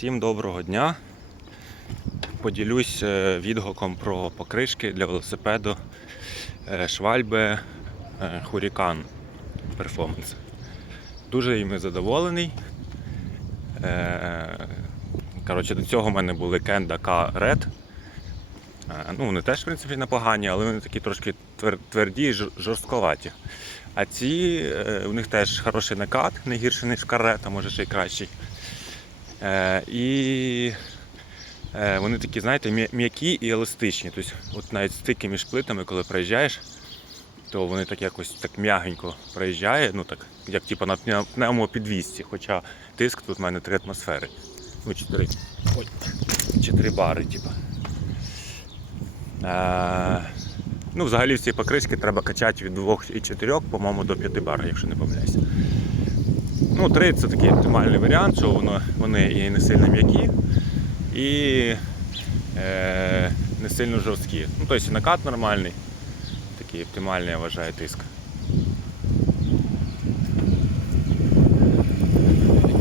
Всім доброго дня. Поділюсь е, відгуком про покришки для велосипеду е, е, Hurricane Performance. Дуже їм задоволений. Е, Коротше, до цього в мене були Kenda K Red. Е, Ну, вони теж, в принципі, непогані, але вони такі трошки тверді і жорстковаті. А ці, е, у них теж хороший накат, не гірший, ніж карет, а може ще й кращий. Е, і е, вони такі, знаєте, м'які і еластичні. Тобто, от навіть стики між плитами, коли проїжджаєш, то вони так якось так м'ягенько проїжджає, ну так, як типу на пне- пневмопідвісці, хоча тиск тут в мене 3 атмосфери. Ну, 4, ой, 4 бари, типу. Е, ну, взагалі всі покришки треба качати від 2,4, по-моєму, до 5 бар, якщо не помиляюся. Ну, 3 це такий оптимальний варіант, що воно, вони і не сильно м'які, і е, не сильно жорсткі. Ну, тобто накат нормальний, такий оптимальний, я вважаю, тиск.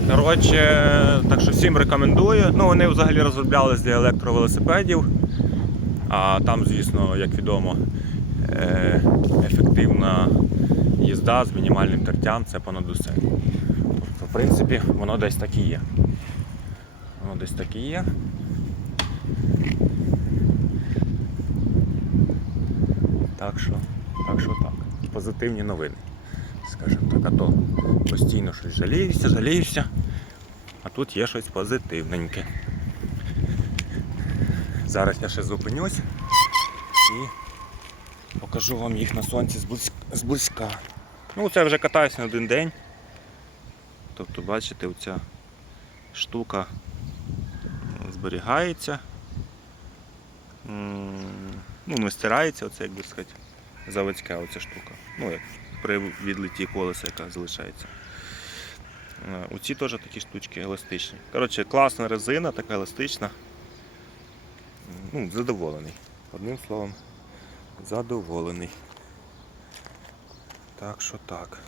Коротше, так що всім рекомендую. Ну, вони взагалі розроблялись для електровелосипедів. А там, звісно, як відомо, е, ефективна їзда з мінімальним тертям це понад усе. В принципі, воно десь так і є. Воно десь так і є. Так що, так що так. Позитивні новини. Скажімо так, а то постійно щось жаліюся, жаліюся. А тут є щось позитивненьке. Зараз я ще зупинюсь і покажу вам їх на сонці зблизька. Ну, це вже катаюся на один день. Тобто, бачите, оця штука зберігається. Ну, не стирається, оце, як би сказати, заводська оця штука. Ну, як при відлеті колеса, яка залишається. Е, Оці теж такі штучки еластичні. Коротше, класна резина, така еластична. Ну, задоволений. Одним словом, задоволений. Так що так.